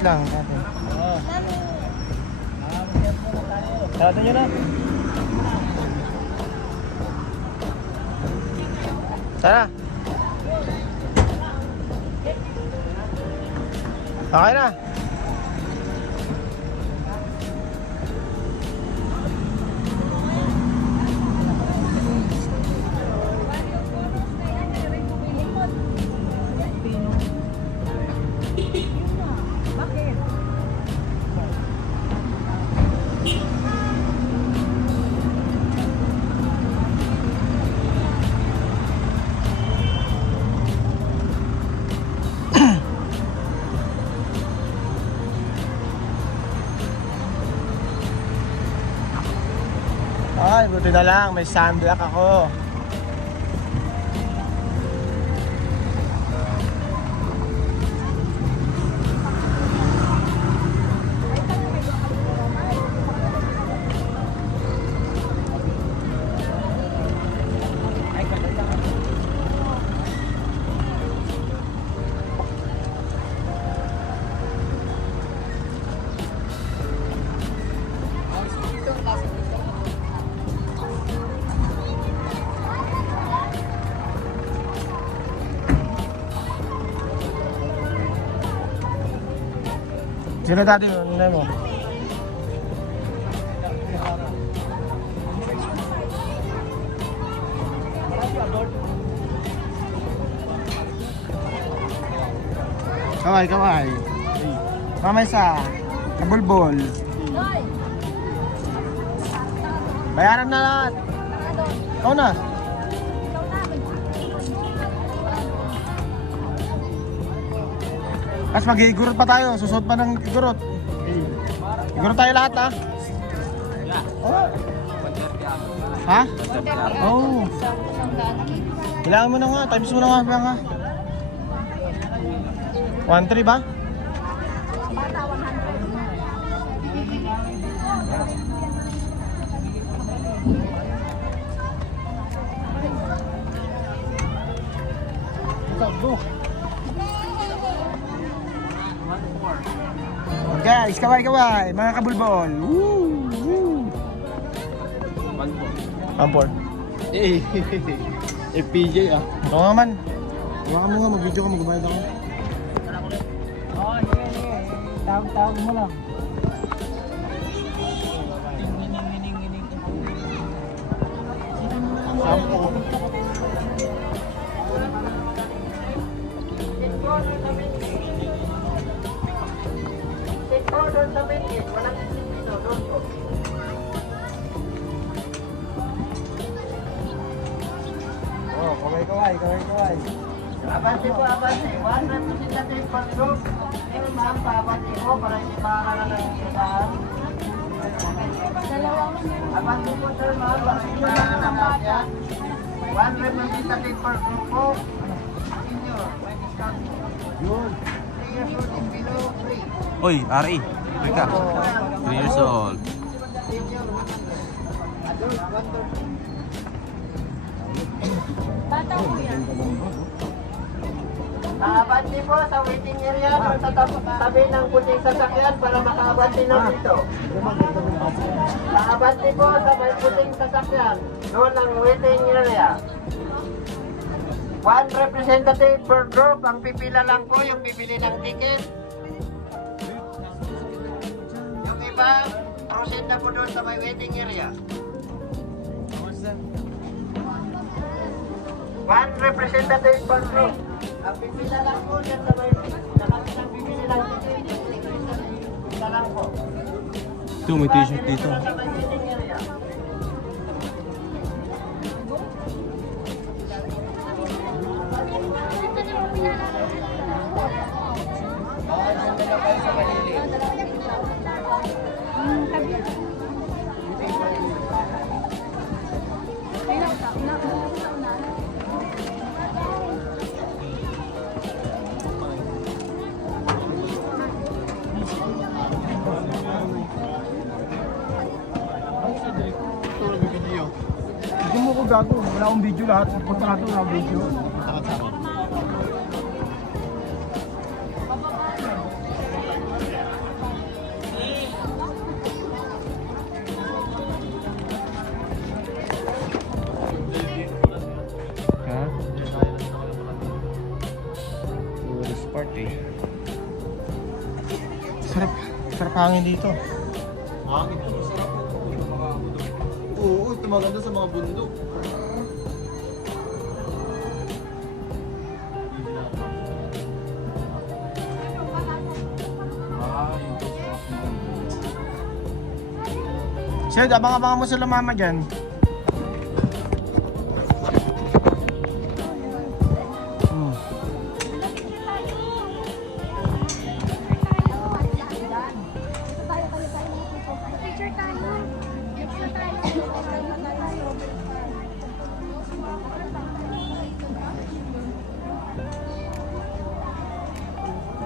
Wait lang. Oo. Tara nyo na. Tara. Okay na. Ay, buti na lang, may sunblock ako. Sino dati mo? Ano mo? Kaway, kaway. Mamay sa kabulbol. Bayaran na lahat. Ikaw na. Mas mag-igurot pa tayo, susunod pa ng igurot. Igurot tayo lahat ha. Ha? Oo. Kailangan mo na nga, times mo na nga. 1-3 ba? Guys, kaway, mga kabulbol. Woo! Pampor. PJ ah. Oo naman. Huwag mo nga, mag-video ka, mag-bayad ako. Oo, sige. Tawag mo lang. Sampo. Oh, kaway. Abante po, abante. 1 representative per group. Ngayon ma'am, paabante po para hindi makakala ng isahan. Abante po sir ma'am, para hindi makakala ng kapya. 1 representative per group po. Senior, may discount po. Yun. 3 years old and below, free. Oy, Ari. Teka. 3 years old. Senior, adult, 130. Abante po sa waiting area doon sa tabi ng puting sasakyan para makaabante na dito. Abante po sa may puting sasakyan doon ang waiting area. 1 representative per group. Ang pipila lang po yung bibili ng ticket. Yung iba, proceed na po doon sa may waiting area. 1 representative per group. Ang pipila lang po dyan sa may nakabilang bibili lang ticket. Pipila lang po. Ito, may t-shirt dito. Sa may waiting area. Hindi mo ko gago. Wala akong video lahat. Punta na ito, wala akong video. hangin dito. Hangin to, masarap po. Oo, ito maganda sa mga bundok. Sir, abang-abangan mo sila mama dyan. Hmm. Picture tayo. Picture tayo.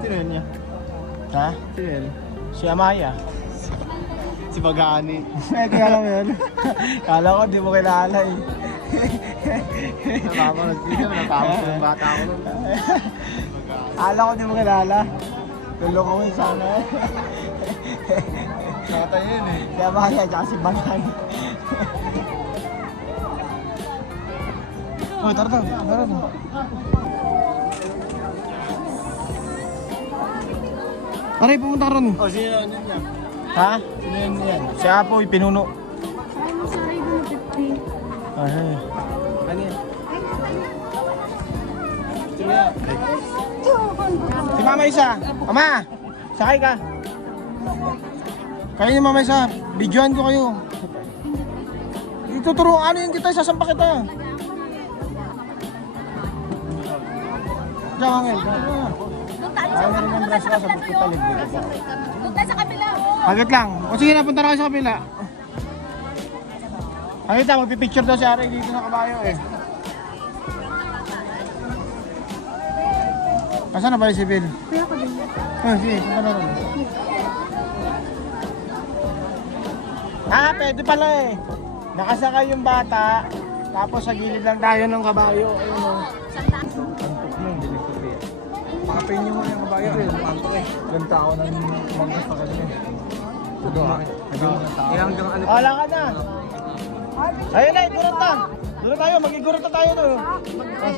Sino yun niya? Ha? Sino yun? Si Amaya. Si Magani. Kaya lang yun. Kala ko di mo kilala eh. Napapanood dito, napapanood yung bata ko nun. Kala ko di mo kilala. Tulong ko yun sana eh. Nakatay yun eh. Si Amaya tsaka si Banan. Oh, tara. Aray, pumunta ka ron. Oh, sino yun niya? Ha? Sino yun yan? Si Apoy, pinuno. Ay, masarap yung 50. Ay. Ano yan? Sino yan? Si Mama Isa. Mama, sakay ka. Kayo ni Mama Isa, videoan ko kayo. Ituturo, ano yun kita, sasampa kita. Diyan, Angel. Ayaw na rin yung brush ka, sabot ko talig dito. Doon tayo sa kabila. Hagit lang. O sige, napunta na kayo sa kabila. Hagit lang, magpipicture daw si Ari dito na kabayo eh. Asan na ba yung si Bill? Kuya ko din. Sige, punta na rin. Ah, pwede pala eh. Nakasakay yung bata, tapos sa gilid lang tayo ng kabayo. Ayun o. Antok mo, hindi nagtupi. Pakapin nyo mo yung kabayo. Antok eh. Ilang tao nang umangas pa kanina. Wala ka na. Ayun na, igurot na. Doon tayo, mag-igurot na tayo doon.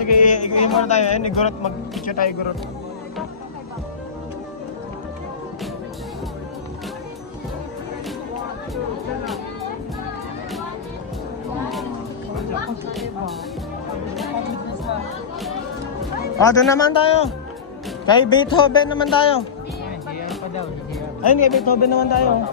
Sige, iguhin muna tayo. Ayun, igurot, mag-picture tayo igurot. Doon naman tayo. Kay Beethoven naman tayo. Ayun, kay Beethoven naman tayo.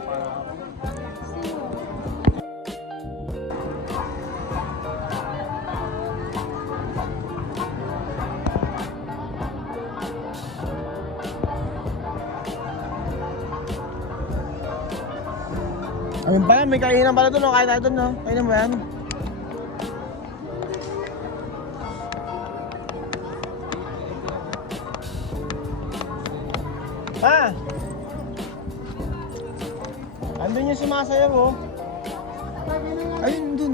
Ayun pala, may kainan pala doon. Kaya tayo doon, no? Kainan ba yan? Ha? Andun yung sumasayaw, oh. Ayun, dun.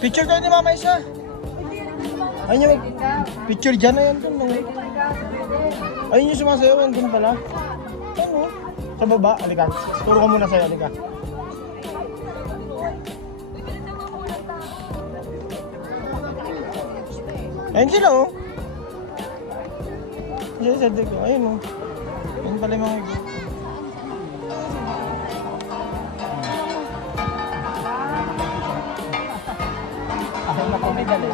Picture tayo ni Mama Isa. Ayun yung picture dyan na yan, dun. Ayun yung sumasayaw, andun pala. Ano? Sa baba, halika. Turo ko muna sa'yo, halika. Ayun sila, oh. Diyan sa digo, ayun, oh. Ayun pala yung mga igo. Ako na kami dali.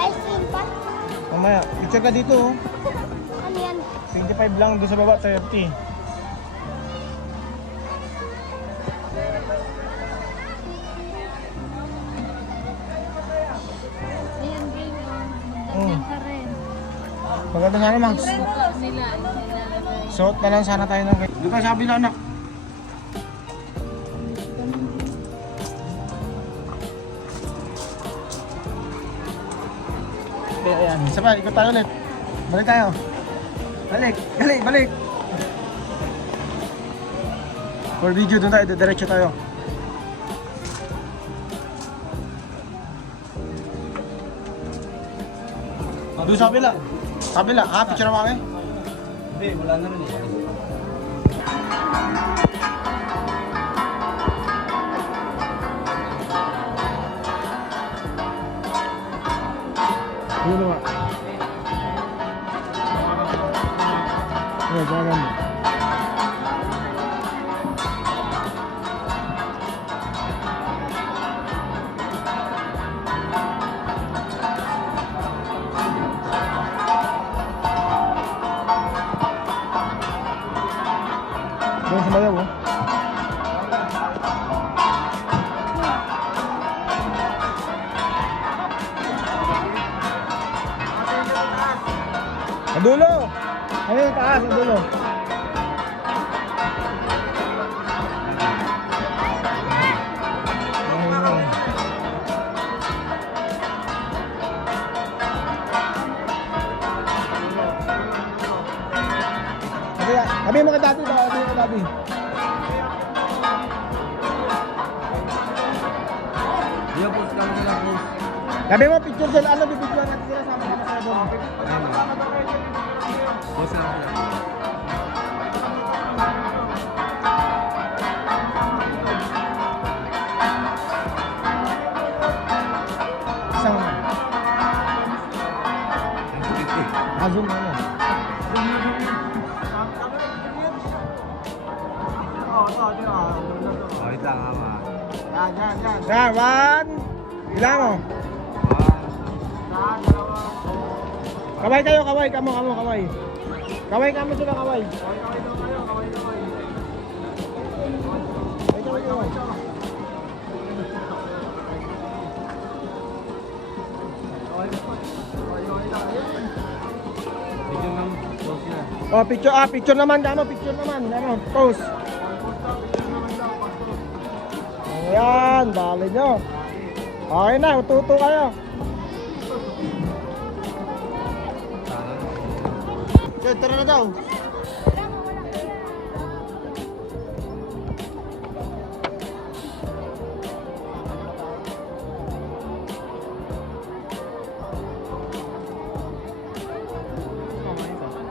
Ice cream pa? Mamaya, picture ka dito, oh. Ano yan? 25 lang, doon sa baba, 30. Ayan, game. Magdagdag ka rin. Maganda sana, Max. Nila. Suot na lang sana tayo ng ganyan. Doon ka sa kabila, anak. Okay, ayan. Isa pa, ikot tayo ulit. Balik tayo. Balik. For video, doon tayo. Diretso tayo. Doon sa kabila. Sa kabila. Picture mo kami? Hindi, wala na rin eh. Ano ba? Ano, jangan. Doon sa magaw, oh. Sa dulo! Ano yung taas? Sa dulo. Sabi mo kay Daddy, sabi mo kay Daddy. Sabi mo picture sila, ano, bibigyan natin sila sama kita sa doon. Isang Zoom ano? Yan, one. Bilang mo. Kaway kayo, kaway. Kamo, kaway. Kaway kamo sila, kaway. Kaway kayo. Oh, picture naman, kamo, picture naman. Kamo, pose. Ayan, dali nyo. Okay na, ututo kayo. Okay, tara na daw.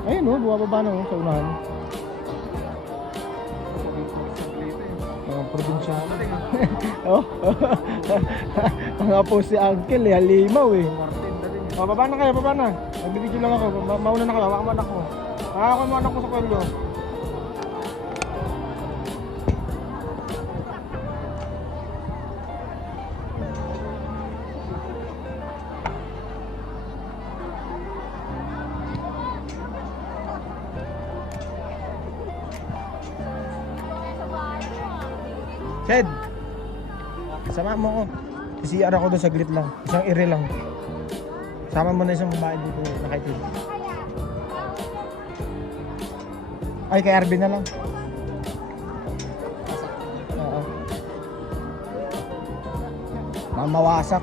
Ayun o, bumababa na sa unahan. Probinsya. Oh. Mga po si Uncle eh, halimaw eh. Oh, baba na kayo, baba na. Nagbibidyo lang ako, mauna na kayo, hawakan mo anak mo. Hawakan mo anak ko sa kwelyo. Ted, sama mo ko. CR ako doon saglit lang. Isang ire lang. Sama mo na isang babae dito nakaitin. Ay, kay Arvin na lang. Oo. Mamawasak.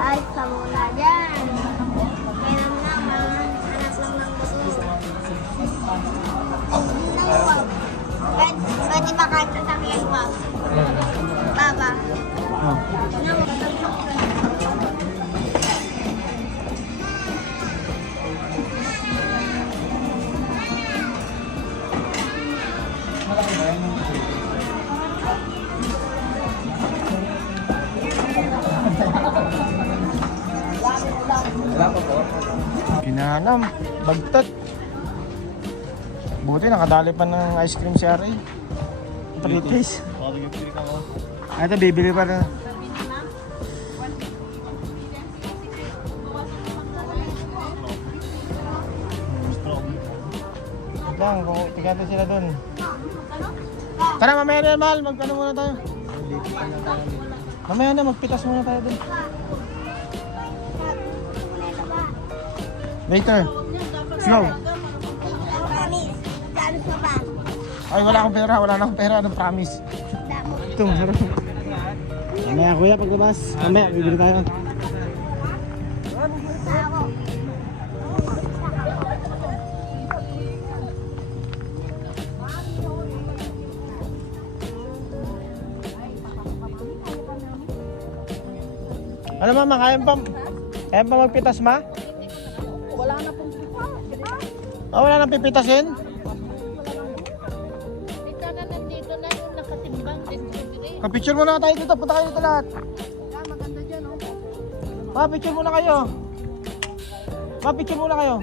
Ay, samula dyan. Kailan naman, anak lang ng buso. Pwede ba kahit sasakyan pa? Baba. Kinanam, bagtat. Buti nakadali pa ng ice cream si Aray. Pretties. Ah, ito bibili pa na. Lang, kung tigatan sila doon. Tara, mamaya na mahal, magkano muna tayo. Mamaya na, magpitas muna tayo doon. Later. Slow. Promise. Sabi ko ba? Ay, wala akong pera. Wala na akong pera. Anong promise? Ito, masarap. Mamaya kuya, paglabas. Mamaya, bibili tayo. Ako. Ano mama, kaya pa magpitas ma? Wala na pong Oh, wala nang pipitasin? Dito na nandito na yung nakatimbang din. Kapicture muna tayo dito. Punta kayo dito lahat. Maganda dyan, oh. Ma, picture muna kayo. Ma, picture muna kayo.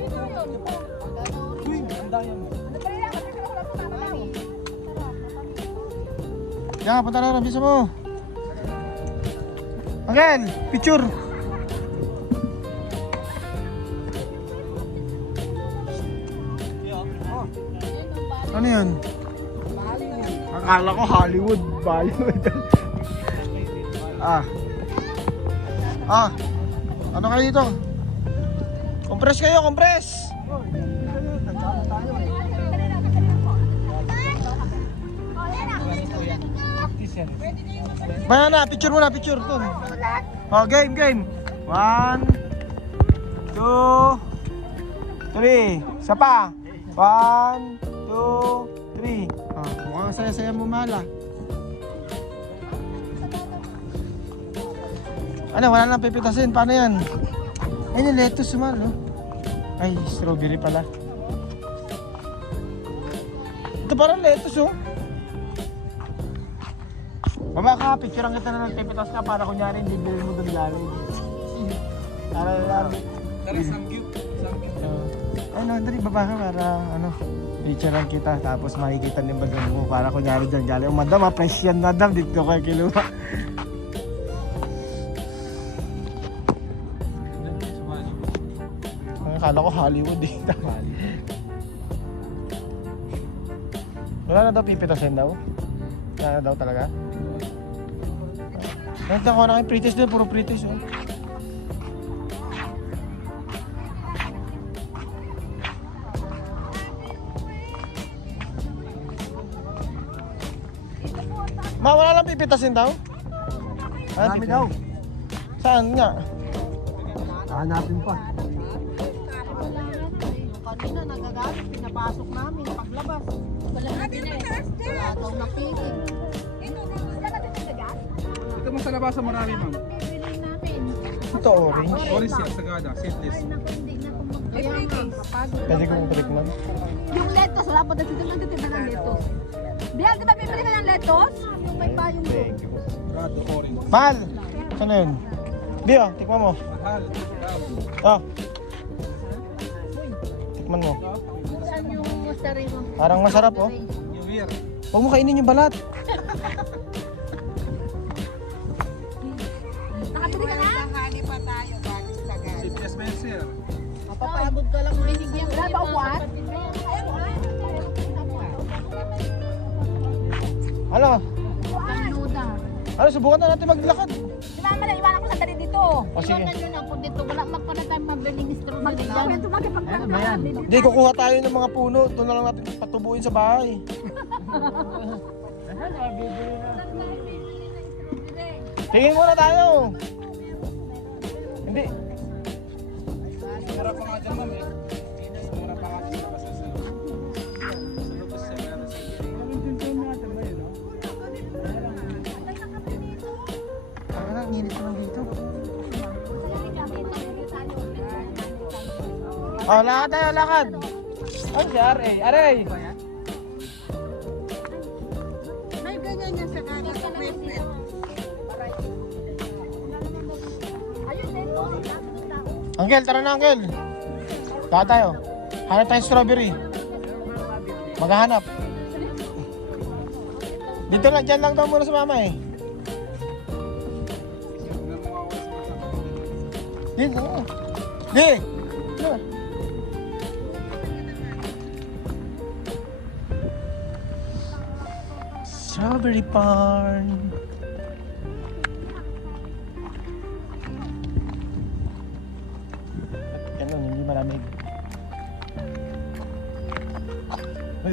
Yan, punta na rin. Bisa mo. Angel, picture. Ano yan? Akala ko Hollywood. Bollywood. Ano kayo dito? Compress kayo, compress. Bayan na, picture muna, picture. Dun. Oh, game. 1, 2, 3. Isa pa. 1, 2, 3. Mukhang saya-saya mo mala. Ano, wala nang pipitasin. Paano yan? Ay, lettuce man, no? Ay, strawberry pala. Ito parang lettuce, oh. Mama ka, picturean kita na nagpipitas ka para kunyari hindi bilhin mo doon galing. Para lang. Tara, samgyup. Ay, no, dali, baba ka para, picturean kita. Tapos makikita ng bagang mo para kunyari dyan galing. Oh, madam, fresh yan, madam. Dito kayo kiluha. Akala ko Hollywood eh. Wala na daw pipitasin daw? Wala na daw talaga? Kahit lang ko na kayo pretest din, puro pretest oh. Ma, wala lang pipitasin daw? Marami daw. Saan nga? Hanapin pa. Kanina nagagalit, pinapasok namin paglabas. Wala daw napigil. Ito mo sa labasan marami, ma'am. Bibili namin. Ito orange. Oris yan, sagada, seedless. Hindi na kung magkaya nga. Kapagod. Pwede kong tikman. Yung lettuce, wala pa dito lang titinda ng lettuce. Bial, di ba bibili ka ng lettuce? Yung may payong mo. Sagada, orange. Mahal! Saan na yun? Bio, tikman mo. Mahal. Oh. Tikman mo. Saan yung sarili? Parang masarap oh. New Year. Huwag mo kainin yung balat. Nakabili ka na? Seedless men, sir. Mapapagod ka lang binigyan. Wala ba upuan? Ano? Kanuda. Ano, subukan na natin maglakad. Di ba naman, iwanan ko sandali dito. O sige. Iwanan nyo na ako dito. Wala magpala tayo mabiling strawberry dyan. Kwento magkipagkakaroon. Hindi, kukuha tayo ng mga puno. Doon na lang natin patubuin sa bahay. Tingin muna tayo. Hindi. Mura pa nga dyan, ma'am eh. Mura pa nga dyan. Sa lubos siya, meron siya. Ang init naman dito. Oh, lakad tayo, lakad. Ano si R.A.? R.A. May ganyan yan sa kanan. Uncle, tara na, Uncle. Lakad tayo. Hanap tayo strawberry. Maghahanap. Dito lang, dyan lang daw muna sa mama eh. Dito. Di. Strawberry Farm. Ganun, hindi malamig.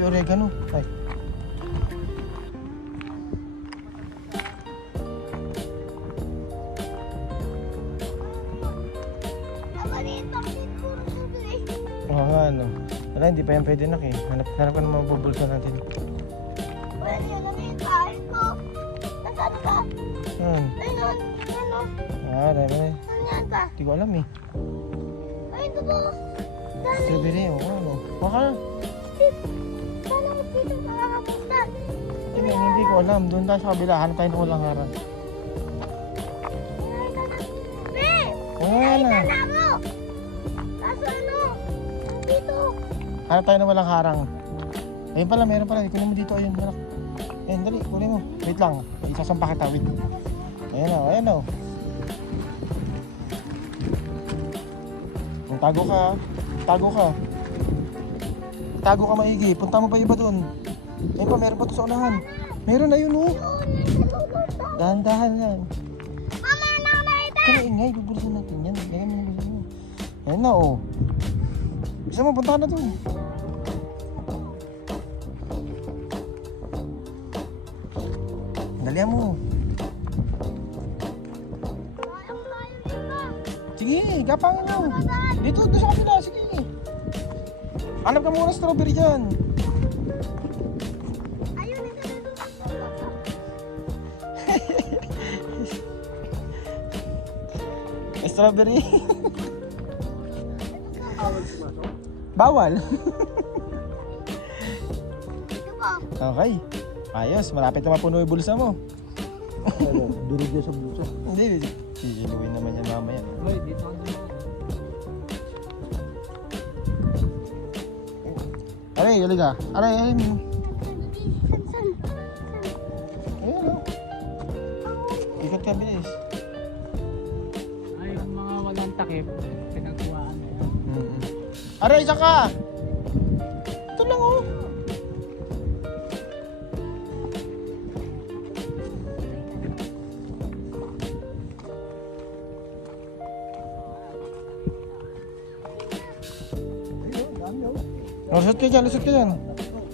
oregano. Ay. Ako dito, puro sugar eh. Oo nga, ano. Wala, hindi pa yan pwede nak eh. Hanap ka ng mga bubulsa natin. Wala yun ang hikain ko. Nasaan ka? Ayun, ano? Dahil na eh. Nandiyan ka? Hindi ko alam eh. Ay, ito po. Dami. Strawberry, oo ano. Baka, Sana ko dito makakapunta. hindi ko alam. Doon tayo sa kabila, hanap tayo ng walang harang. Nakita na. Be! Oo nga na. Nakita na mo! Kaso ano? Dito. Hanap tayo ng walang harang. Ayun pala, meron pala. Kunin mo dito, ayun. Malak. Ayun, dali, kunin mo. Wait lang. Isasampa kita, wait. Ayan o, ayan o. Tago ka, tago ka. Tago ka maigi. Punta mo pa iba doon. Ayun pa, meron pa doon sa unahan. Meron na yun o. Dahan-dahan lang. Mama, nakakita! Kaya ingay, bubulusan natin yan. Ganyan mo na mo. Ayan na o. Bisa mo, punta ka na doon. Dalihan mo. Layo dito. Sige, gapangin mo. Dito, doon sa kabila. Sige. Hanap ka muna strawberry dyan. Ayun, ito dito. Strawberry. Bawal. Dito po. Okay. Ayos, malapit na mapuno yung bulsa mo. Durog niya sa busa. Hindi, sigiluin naman yan mamaya. Lloyd, dito ang dumaan. Aray, halika. Aray, ayun. San? Ayun o. Ikat ka bilis. Ay, yung mga walang takip, pinagkuhaan na yan. Aray, isa ka! Ito lang o. Lusot ka dyan, lusot ka dyan.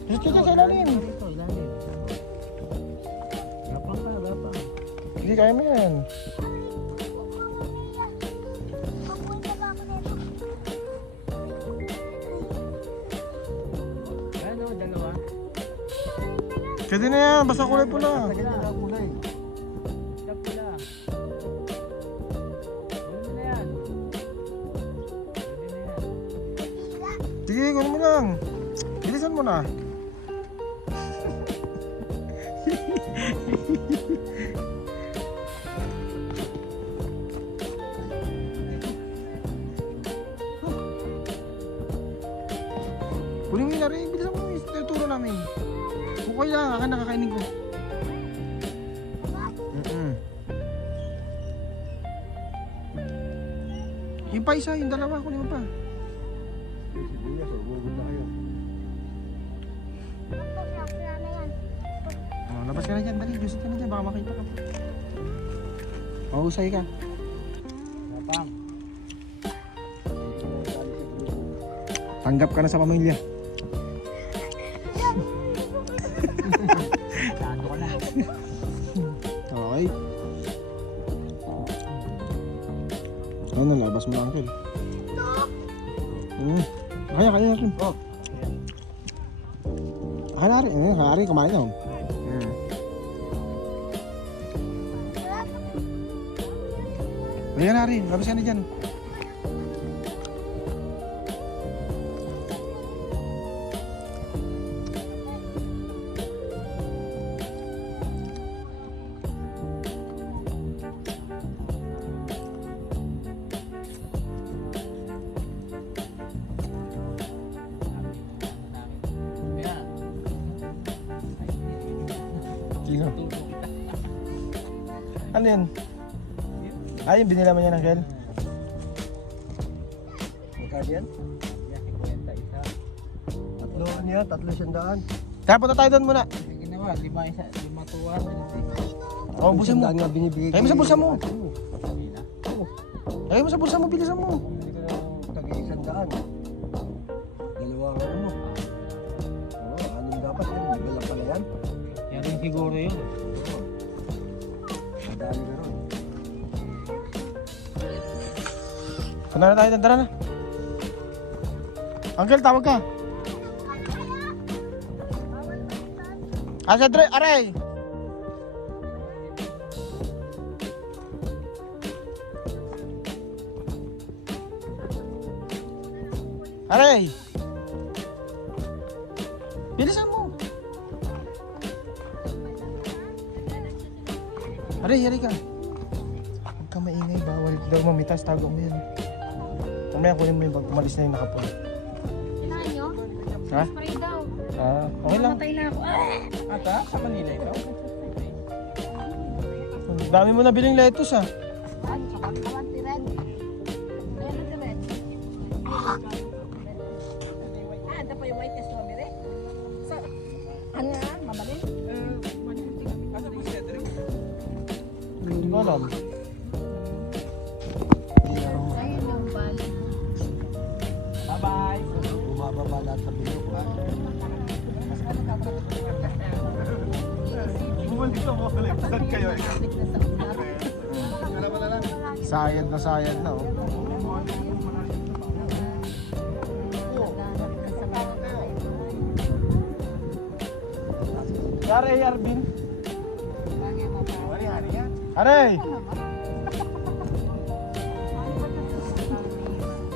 Lusot ka dyan sa ilalim. Ito, ilalim. Gapang ka, gapang. Hindi, kaya mo yan. Papunta ba ako nito? Ano, dalawa? Pwede na yan, basta kulay pula. Ganyan na kulay. Stop pula. Ano na yan? Pwede na yan. Sige, kunin mo lang. Bilisan mo na. Kunin mo yun na rin. Bilisan mo. Tuturo namin. Kukay lang. Akan nakakainin ko. Yung pa isa, yung dalawa. Kunin mo pa. Sibuyas, ubugod na kayo. Sira na yan. Oh, labas ka na dyan, dali, lusot ka na dyan, baka makita ka. Mahusay ka. Gapang. Tanggap ka na sa pamilya. Sando ka na. Okay. Ayun na, labas mo na, Uncle. Kaya rin. Oh. Kaya rin, kumain na. Ayan na rin, labas ka na dyan. Kaya, Sino? tuto kita. Ano yan? Ay, yung binila mo niya ng gel. Magkano yan? Yan, 50 isa. Tatlo, ano yan? 300. Kaya punta tayo doon muna. Yung ginawa, 5 tuwa. Oo, busan mo. 100 nga binibigay. Kaya mo sa bulsa mo. Sabi na. Kaya mo sa bulsa mo, bilisan mo. Bumili ka ng tagi 100. Dalawang ano mo. Oo, 6 siguro yun. Madami ka ron. Punta na tayo, tara na. Uncle, tawag ka. Asa Dre, aray! Aray! Bilisan mo! Aray, aray ka. Huwag ka maingay, bawal daw mamitas, tago mo yan. Mamaya kunin mo yung bag, umalis na yung nakapon. Kailangan nyo? Ha? Spray daw. Okay lang. Matay na ako. Ata, sa Manila ikaw? Ang dami mo na biling lettuce ah. Kawanti red. Ayan na si red. Ito pa yung white strawberry. So, ano na? Mabali? Asa po si Cedric? Hindi ko alam. Ayun yung bali. Bye-bye! Bumababa lahat sa bilog. Bumalik ka mo, saan kayo? Sayad na oh. Aray, Arvin. Aray!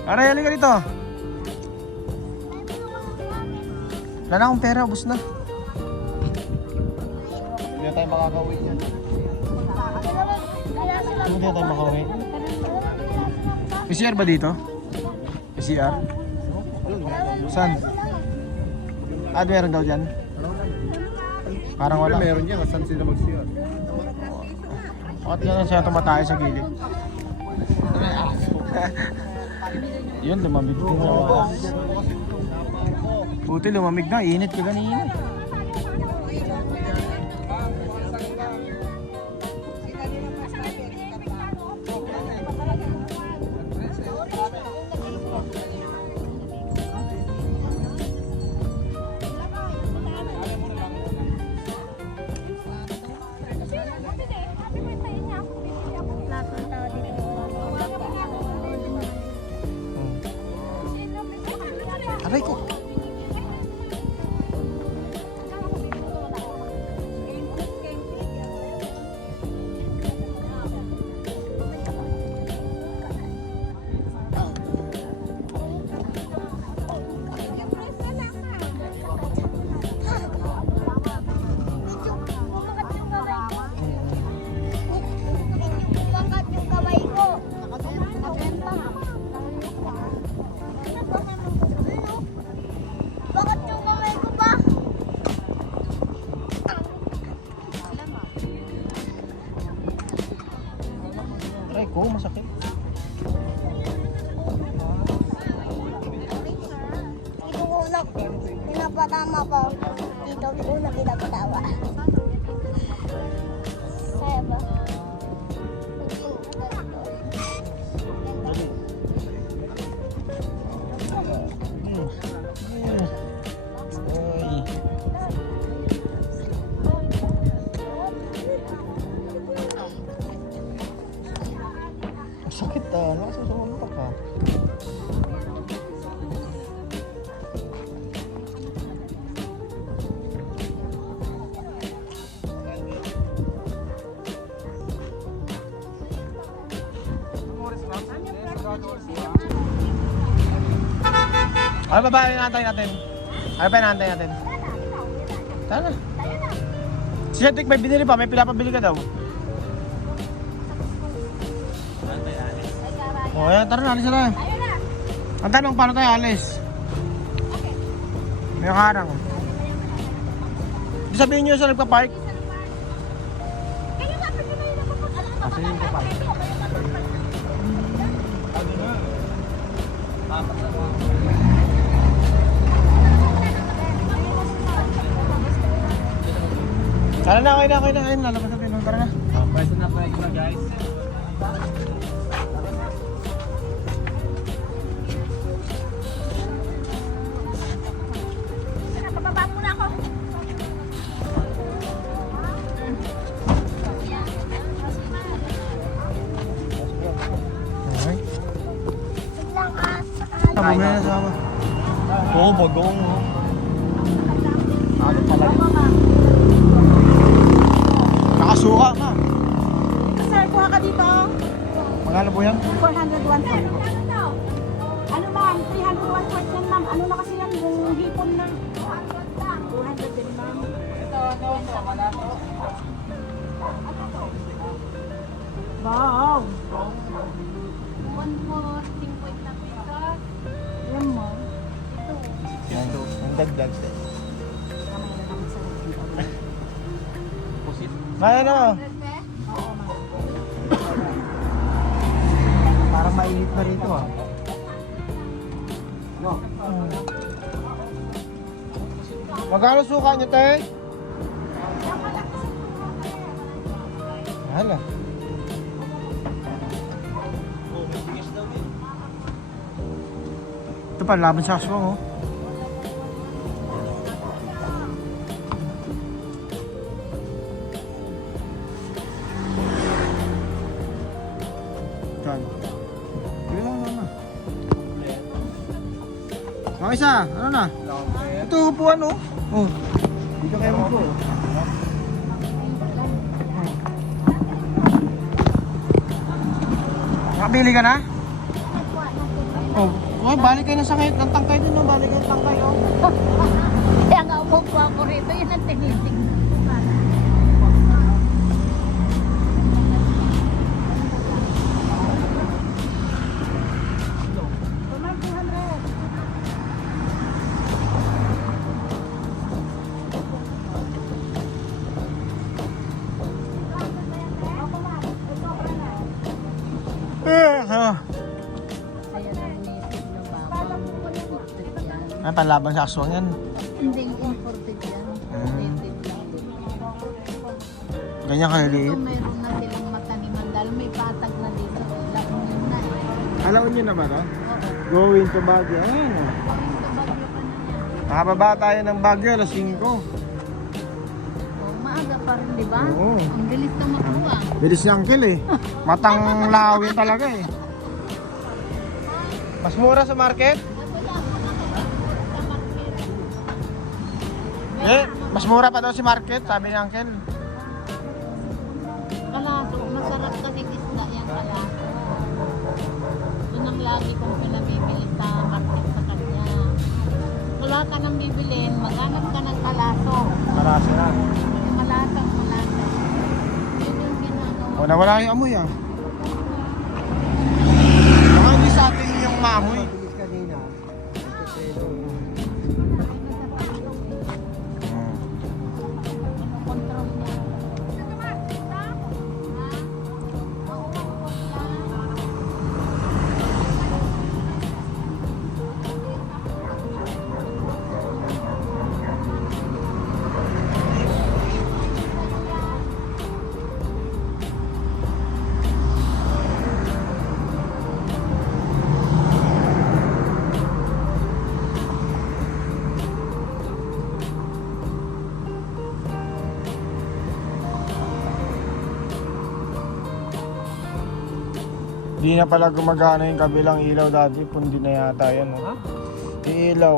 Aray, halika dito. Wala na akong pera, ubos na. Hindi na tayo makakauwi niyan. Hindi na tayo makauwi. PCR ba dito? PCR? Saan? Meron daw dyan? Parang wala. Meron yan, saan sila mag-CR? Bakit ganun siya tumatay sa gilid? Yun, lumamig din sa wakas. Buti lumamig na, init ka ganina. Aray ko! Bakit yung kamay ko? Bakit yung kamay ko ba? Aray ko, masakit. Dito ko na pinapatama ko. Dito ko na pinapatawa. Kaya ba? Oy. Sakit ah, nakasusunod ka. Ay, babae, naantay natin. Ay, pa naantay natin. Tara na. Si Cedric may binili pa, may pinapabili ka daw. O, ayan, tara na, alis na. Ang tanong, paano tayo alis? May harang. Di sabihin nyo sa nagpa-park. Kasi yung nagpa-park. Tara na, okay na. Ayun, lalabas natin. Tara na. Pwesto na guys. Bababa muna ako. Dami na nasama. Oo, bagong. Ano talaga? Nakasuka ka. Sir, kuha ka dito. Magkano po yan? 401 po. Ano ma'am? 301 po yan ma'am. Ano na kasi yan? Yung hipon na. 200 din ma'am. Wow! 150 na pesos. Yan mo. Yan. Ang dagdag. Kamay na naman sa loob. Pusit. Kaya na. Oo ma'am. Parang mainit na rito ah. No. Magkano suka niyo, te? Hala. Ito pa, laban sa aswang oh. Yan. Sige lang naman. Mga isa, ano na? Ito, upuan oh. Oh. Dito kayo upo. Nakabili ka na? Oh, okay, balik kayo ng sakit ng tangkay din, no? Balik kayo ng tangkay, oh. Kaya nga umupo ako rito, yun ang tinitig. Ah, Kaya nanisip na bawang imported yan. ah, panlaban sa aswang yan. Hindi imported yan. Native lang din. Ganyan Ito kaliliit. mayroon na silang mataniman dahil may patag na dito. Laon yun na eh. Alaon nyo na ba to? Oo. Going to Baguio. Ayan, oh. Going to Baguio ka na yan. Nakababa tayo ng Baguio, alas 5. Oh, maaga pa rin, di ba? Oo. Ang bilis na makuha. Bilis ni Uncle eh. Matang lawi talaga eh. Mas mura sa market? Eh, mas mura pa daw si market, sabi ni Uncle. Kalaso, masarap kasi isda yan kalaso. Yun ang lagi kong pinabibili sa market sa kanya. Wala ka nang bibilin, maghanap ka ng kalaso. Marasa na. Malatang. Yun yung ginagawa. O, nawala yung amoy ah. Baka hindi sa atin yung maamoy. Control niya. Hindi na pala gumagana yung kabilang ilaw dati. Pundi na yata yan. Oh. Yung ilaw.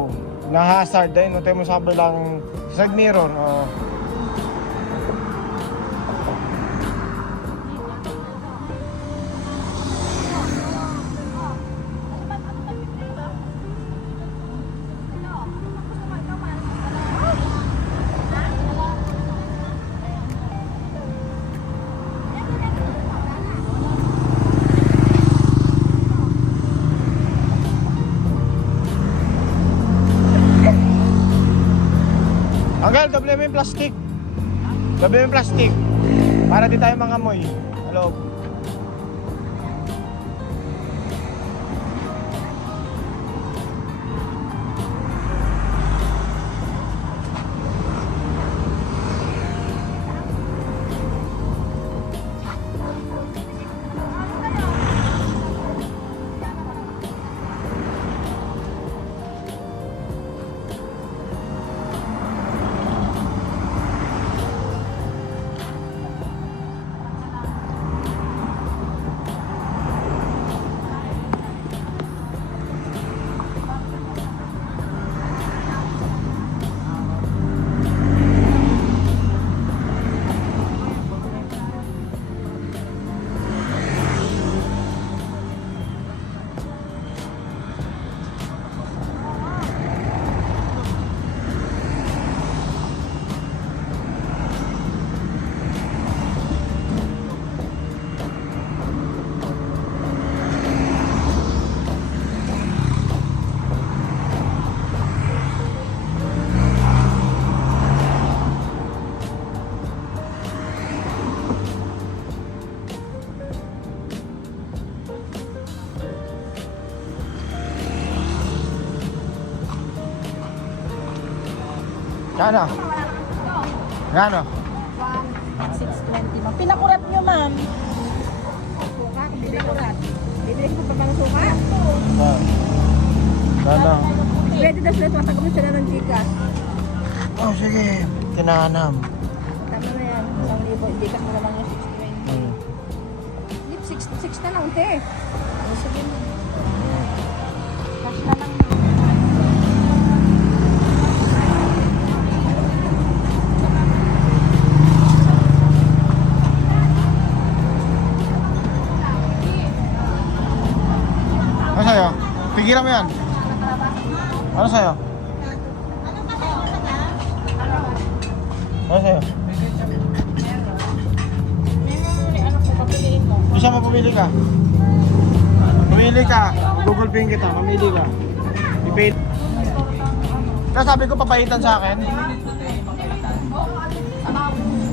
Na-hazard din. No? Tayo mo sa kabilang side mirror. Oh. Uncle, doble mo yung plastic. Doble mo yung plastic. Para di tayo mangamoy. Hello. Kano? Kano? 620 ma'am. Pinakurat nyo ma'am. Suka, bibili ko rat. Bibili ko pa bang suka? Kano? Pwede na sila, tumatagam mo sila ng Gcash. Oh, sige. Tinanam. Tama na yan, 1,000. Gcash mo naman yung 620. 6 na lang, te. Sige mo. Cash na lang. Ano sa'yo? Pigilan mo yan. Ano sa'yo? Ano sa'yo? Bisa mo pumili ka? Pumili ka. Google Pay kita. Mamili ka. I-pay. Kaya sabi ko papahitan sa akin.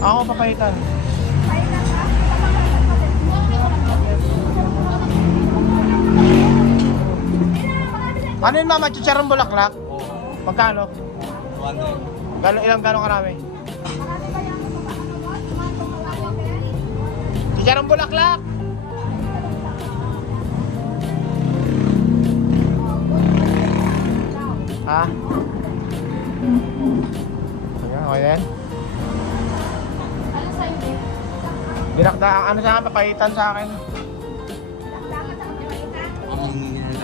Ako papahitan. Ano yun mama? Chicharong bulaklak? Magkano? 200. Gano'ng karami? Chicharong bulaklak! Ha? Okay yan? Binakda, ano sa akin, papahitan sa akin.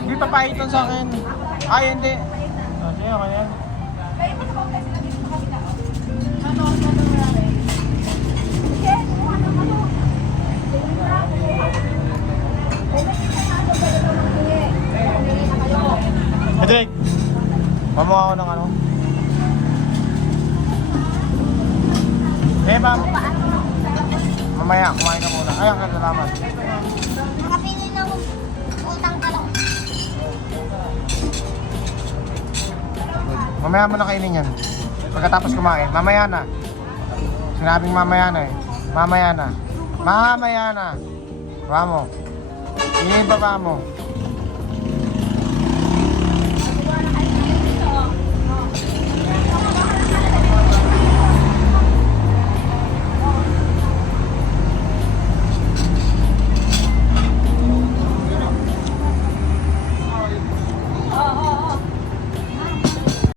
Hindi papahitan sa akin. Ay, hindi. Oh, sige, okay yan. Hedrick, pamuha ako ng ano. Eh, ma'am. Mamaya, kumain ka muna. Ay, ang salamat. Nakapili ng utang ka lang. Mamaya mo na kainin yan. Pagkatapos kumain. Mamaya na. Sinabing mamaya na eh. Mamaya na. Mamaya na. Baba mo. Ibaba mo.